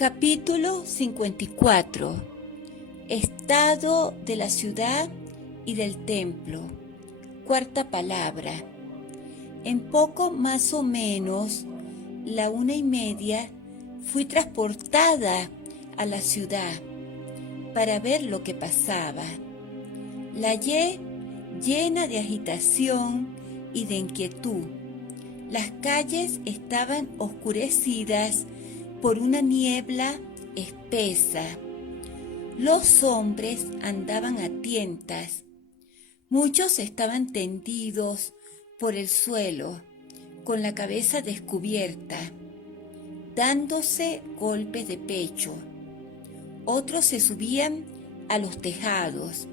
Capítulo 54. Estado de la ciudad y del templo. Cuarta palabra. En poco más o menos la 1:30 fui transportada a la ciudad para ver lo que pasaba. La hallé llena de agitación y de inquietud. Las calles estaban oscurecidas por una niebla espesa. Los hombres andaban a tientas. Muchos estaban tendidos por el suelo, con la cabeza descubierta, dándose golpes de pecho. Otros se subían a los tejados,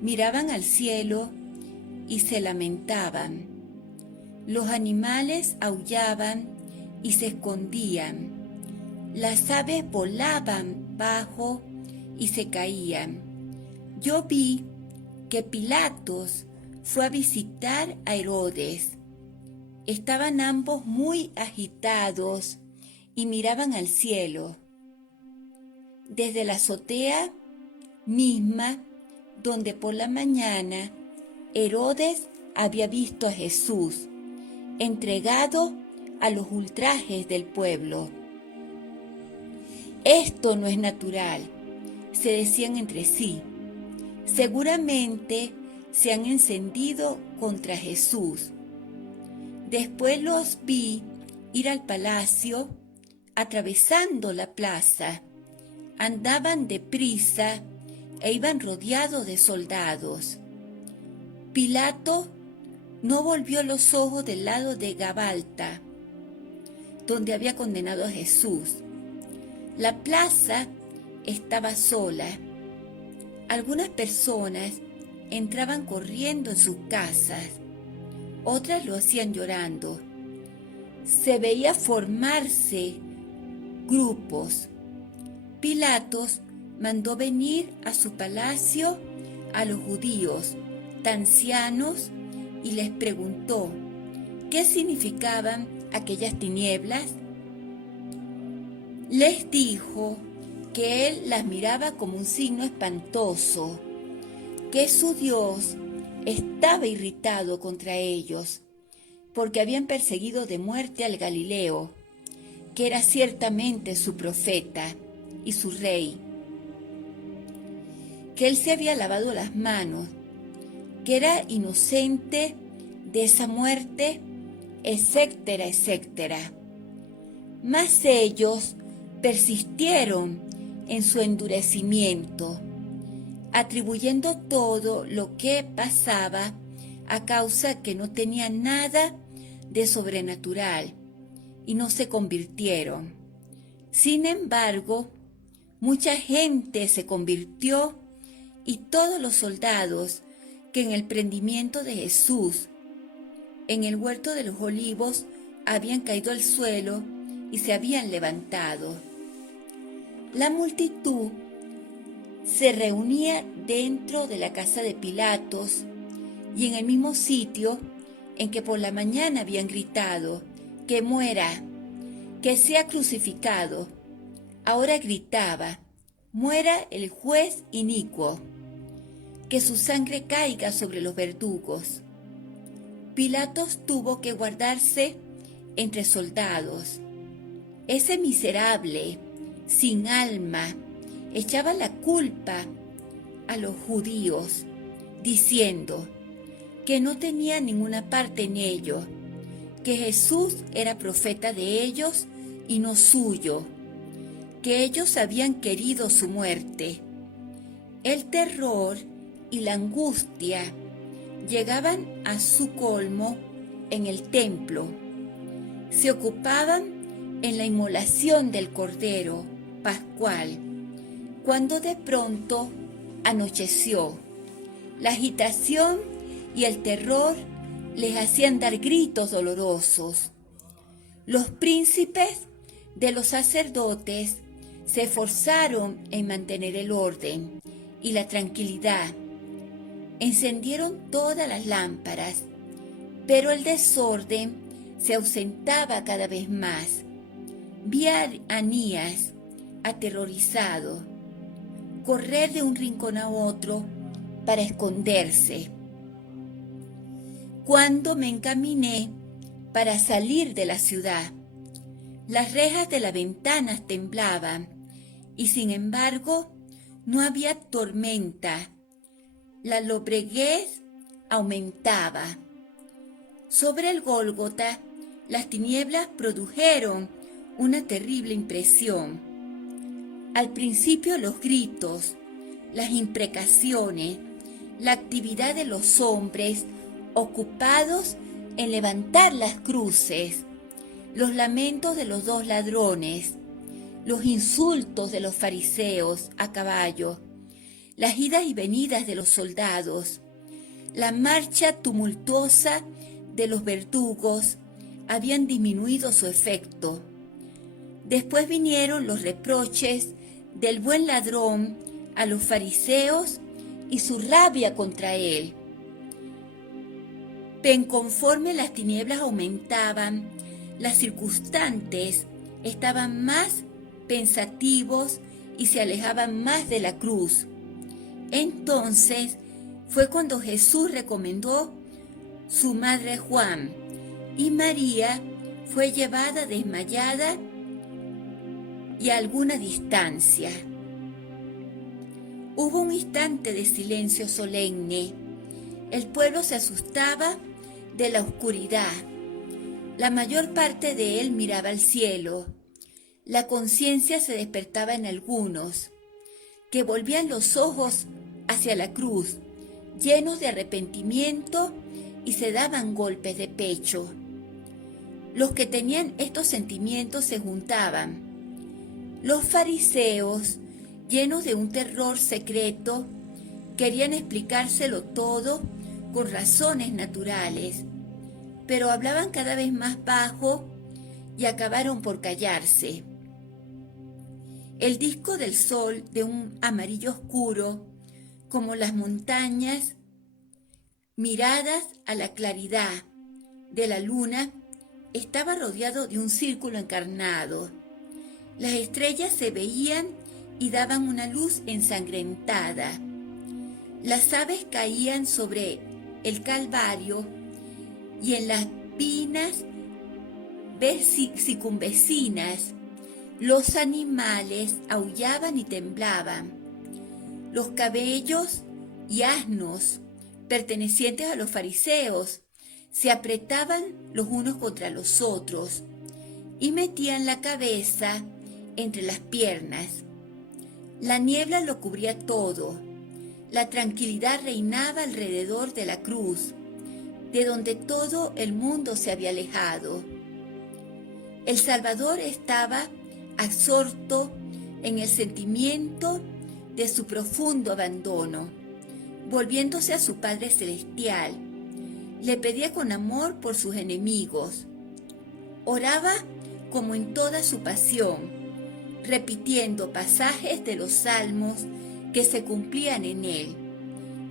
miraban al cielo y se lamentaban. Los animales aullaban y se escondían. Las aves volaban bajo y se caían. Yo vi que Pilatos fue a visitar a Herodes. Estaban ambos muy agitados y miraban al cielo. Desde la azotea misma, donde por la mañana Herodes había visto a Jesús, entregado a los ultrajes del pueblo. Esto no es natural, se decían entre sí. Seguramente se han encendido contra Jesús. Después los vi ir al palacio, atravesando la plaza. Andaban deprisa e iban rodeados de soldados. Pilato no volvió los ojos del lado de Gabalta, donde había condenado a Jesús. La plaza estaba sola. Algunas personas entraban corriendo en sus casas, otras lo hacían llorando. Se veía formarse grupos. Pilatos mandó venir a su palacio a los judíos, ancianos, y les preguntó qué significaban aquellas tinieblas. Les dijo que él las miraba como un signo espantoso, que su Dios estaba irritado contra ellos, porque habían perseguido de muerte al Galileo, que era ciertamente su profeta y su rey, que él se había lavado las manos, que era inocente de esa muerte, etcétera, etcétera. Mas ellos persistieron en su endurecimiento, atribuyendo todo lo que pasaba a causa que no tenía nada de sobrenatural, y no se convirtieron. Sin embargo, mucha gente se convirtió, y todos los soldados que en el prendimiento de Jesús en el huerto de los olivos habían caído al suelo y se habían levantado. La multitud se reunía dentro de la casa de Pilatos y en el mismo sitio en que por la mañana habían gritado: que muera, que sea crucificado. Ahora gritaba: muera el juez inicuo, que su sangre caiga sobre los verdugos. Pilatos tuvo que guardarse entre soldados. Ese miserable, sin alma, echaba la culpa a los judíos, diciendo que no tenía ninguna parte en ello, que Jesús era profeta de ellos y no suyo, que ellos habían querido su muerte. El terror y la angustia llegaban a su colmo en el templo. Se ocupaban en la inmolación del Cordero Pascual, cuando de pronto anocheció. La agitación y el terror les hacían dar gritos dolorosos. Los príncipes de los sacerdotes se esforzaron en mantener el orden y la tranquilidad. Encendieron todas las lámparas, pero el desorden se ausentaba cada vez más. Vi a Anías, aterrorizado, correr de un rincón a otro para esconderse. Cuando me encaminé para salir de la ciudad, las rejas de las ventanas temblaban y sin embargo no había tormenta. La lobreguez aumentaba. Sobre el Gólgota, las tinieblas produjeron una terrible impresión. Al principio los gritos, las imprecaciones, la actividad de los hombres ocupados en levantar las cruces, los lamentos de los dos ladrones, los insultos de los fariseos a caballo, las idas y venidas de los soldados, la marcha tumultuosa de los verdugos habían disminuido su efecto. Después vinieron los reproches del buen ladrón a los fariseos y su rabia contra él. Conforme las tinieblas aumentaban, las circunstantes estaban más pensativos y se alejaban más de la cruz. Entonces fue cuando Jesús recomendó su madre Juan, y María fue llevada desmayada y a alguna distancia. Hubo un instante de silencio solemne. El pueblo se asustaba de la oscuridad. La mayor parte de él miraba al cielo. La conciencia se despertaba en algunos, que volvían los ojos hacia la cruz, llenos de arrepentimiento, y se daban golpes de pecho. Los que tenían estos sentimientos se juntaban. Los fariseos, llenos de un terror secreto, querían explicárselo todo con razones naturales, pero hablaban cada vez más bajo y acabaron por callarse. El disco del sol, de un amarillo oscuro, como las montañas, miradas a la claridad de la luna, estaba rodeado de un círculo encarnado. Las estrellas se veían y daban una luz ensangrentada. Las aves caían sobre el Calvario y en las pinas circunvecinas los animales aullaban y temblaban. Los caballos y asnos pertenecientes a los fariseos se apretaban los unos contra los otros y metían la cabeza entre las piernas. La niebla lo cubría todo. La tranquilidad reinaba alrededor de la cruz, de donde todo el mundo se había alejado. El Salvador estaba absorto en el sentimiento de su profundo abandono. Volviéndose a su Padre Celestial, le pedía con amor por sus enemigos. Oraba como en toda su pasión, repitiendo pasajes de los salmos que se cumplían en él.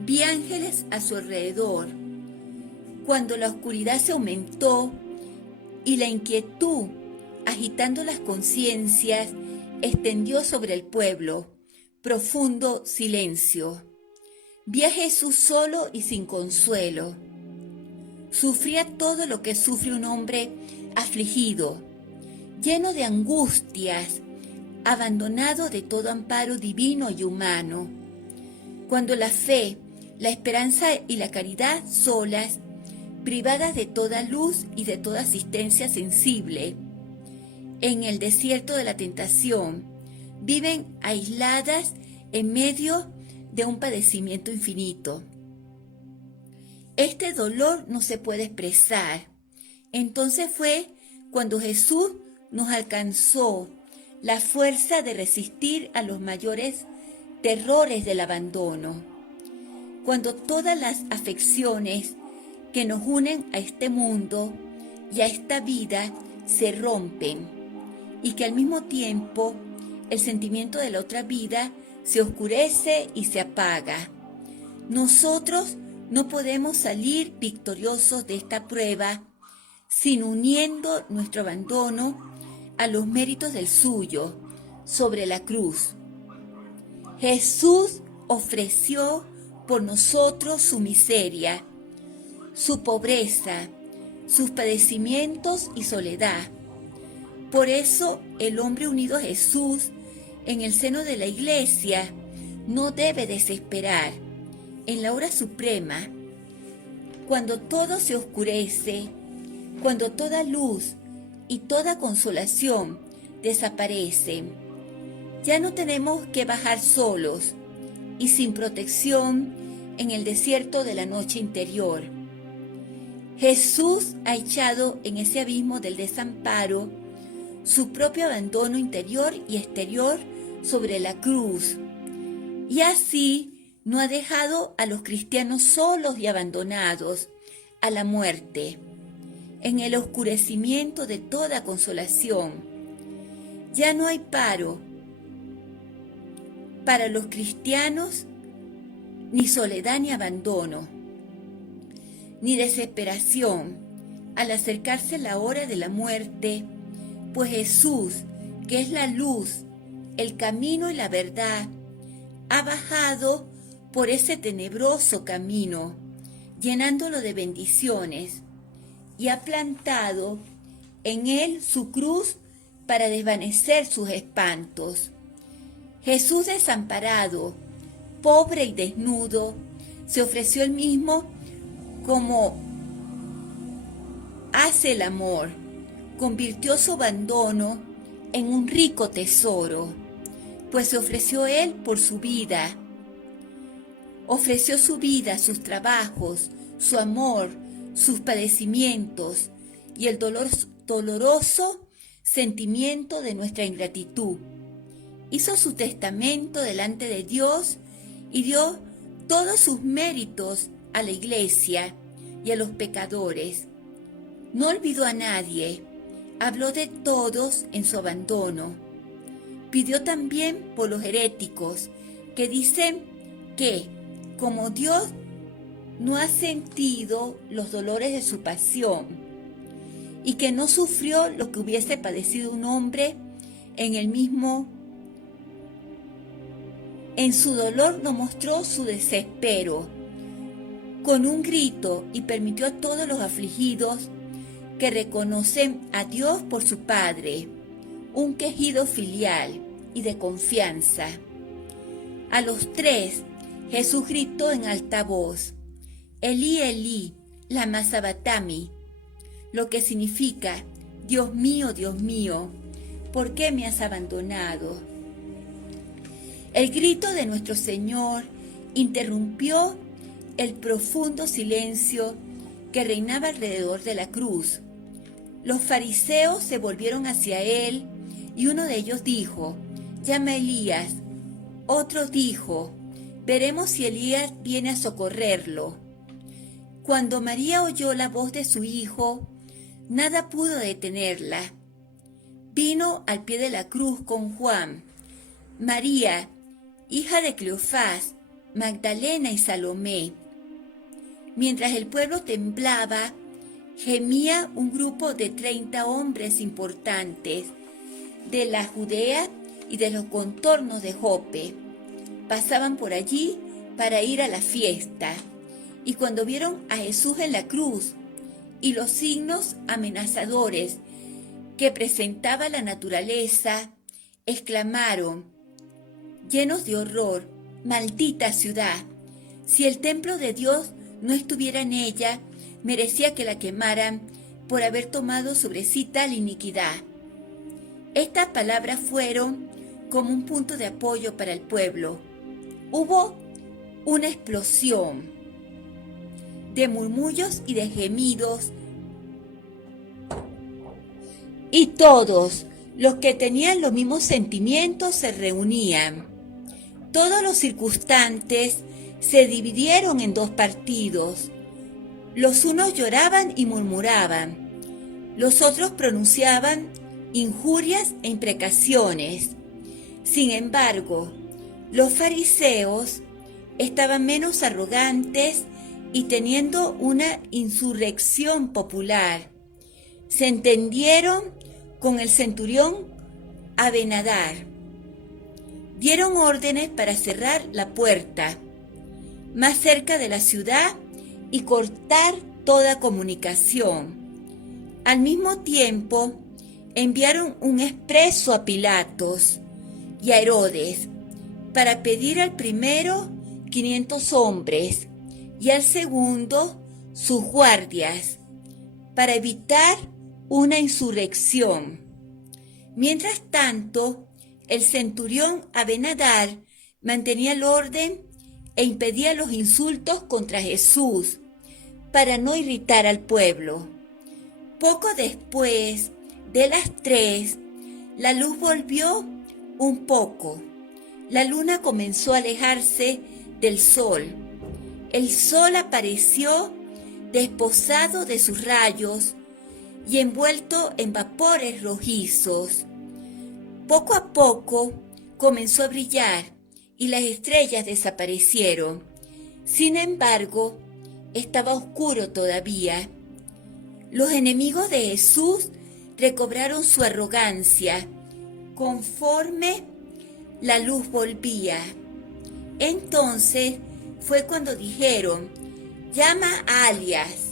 Vi ángeles a su alrededor. Cuando la oscuridad se aumentó y la inquietud, agitando las conciencias, extendió sobre el pueblo, profundo silencio. Vi a Jesús solo y sin consuelo. Sufría todo lo que sufre un hombre afligido, lleno de angustias, abandonado de todo amparo divino y humano. Cuando la fe, la esperanza y la caridad solas, privadas de toda luz y de toda asistencia sensible, en el desierto de la tentación, viven aisladas en medio de un padecimiento infinito. Este dolor no se puede expresar. Entonces fue cuando Jesús nos alcanzó la fuerza de resistir a los mayores terrores del abandono. Cuando todas las afecciones que nos unen a este mundo y a esta vida se rompen, y que al mismo tiempo el sentimiento de la otra vida se oscurece y se apaga. Nosotros no podemos salir victoriosos de esta prueba sin uniendo nuestro abandono a los méritos del suyo, sobre la cruz. Jesús ofreció por nosotros su miseria, su pobreza, sus padecimientos y soledad. Por eso el hombre unido a Jesús en el seno de la iglesia no debe desesperar en la hora suprema, cuando todo se oscurece, cuando toda luz y toda consolación desaparecen. Ya no tenemos que bajar solos y sin protección en el desierto de la noche interior. Jesús ha echado en ese abismo del desamparo su propio abandono interior y exterior sobre la cruz, y así no ha dejado a los cristianos solos y abandonados a la muerte, en el oscurecimiento de toda consolación. Ya no hay paro para los cristianos, ni soledad ni abandono, ni desesperación al acercarse la hora de la muerte, pues Jesús, que es la luz, el camino y la verdad, ha bajado por ese tenebroso camino, llenándolo de bendiciones, y ha plantado en él su cruz para desvanecer sus espantos. Jesús desamparado, pobre y desnudo, se ofreció él mismo como hace el amor, convirtió su abandono en un rico tesoro, pues se ofreció él por su vida. Ofreció su vida, sus trabajos, su amor, sus padecimientos y el doloroso sentimiento de nuestra ingratitud. Hizo su testamento delante de Dios y dio todos sus méritos a la iglesia y a los pecadores. No olvidó a nadie, habló de todos en su abandono. Pidió también por los heréticos, que dicen que, como Dios no ha sentido los dolores de su pasión y que no sufrió lo que hubiese padecido un hombre en su dolor no mostró su desespero con un grito y permitió a todos los afligidos que reconocen a Dios por su Padre, un quejido filial y de confianza. A los tres, Jesús gritó en alta voz: Elí, Elí, lama sabactani, lo que significa: Dios mío, ¿por qué me has abandonado? El grito de nuestro Señor interrumpió el profundo silencio que reinaba alrededor de la cruz. Los fariseos se volvieron hacia él y uno de ellos dijo: llama a Elías. Otro dijo: veremos si Elías viene a socorrerlo. Cuando María oyó la voz de su hijo, nada pudo detenerla. Vino al pie de la cruz con Juan, María, hija de Cleofás, Magdalena y Salomé. Mientras el pueblo temblaba, gemía un grupo de 30 hombres importantes de la Judea y de los contornos de Jope. Pasaban por allí para ir a la fiesta, y cuando vieron a Jesús en la cruz y los signos amenazadores que presentaba la naturaleza, exclamaron, llenos de horror: maldita ciudad, si el templo de Dios no estuviera en ella, merecía que la quemaran por haber tomado sobre sí tal iniquidad. Estas palabras fueron como un punto de apoyo para el pueblo. Hubo una explosión de murmullos y de gemidos, y todos los que tenían los mismos sentimientos se reunían. Todos los circunstantes se dividieron en dos partidos. Los unos lloraban y murmuraban, los otros pronunciaban injurias e imprecaciones. Sin embargo, los fariseos estaban menos arrogantes y teniendo una insurrección popular, se entendieron con el centurión Abenadar dieron órdenes para cerrar la puerta más cerca de la ciudad y cortar toda comunicación. Al mismo tiempo, enviaron un expreso a Pilatos y a Herodes para pedir al primero 500 hombres y al segundo sus guardias, para evitar una insurrección. Mientras tanto, el centurión Abenadar mantenía el orden e impedía los insultos contra Jesús para no irritar al pueblo. Poco después de las 3, la luz volvió un poco. La luna comenzó a alejarse del sol. El sol apareció desposado de sus rayos y envuelto en vapores rojizos. Poco a poco comenzó a brillar y las estrellas desaparecieron. Sin embargo, estaba oscuro todavía. Los enemigos de Jesús recobraron su arrogancia conforme la luz volvía. Entonces fue cuando dijeron: llama a Alias.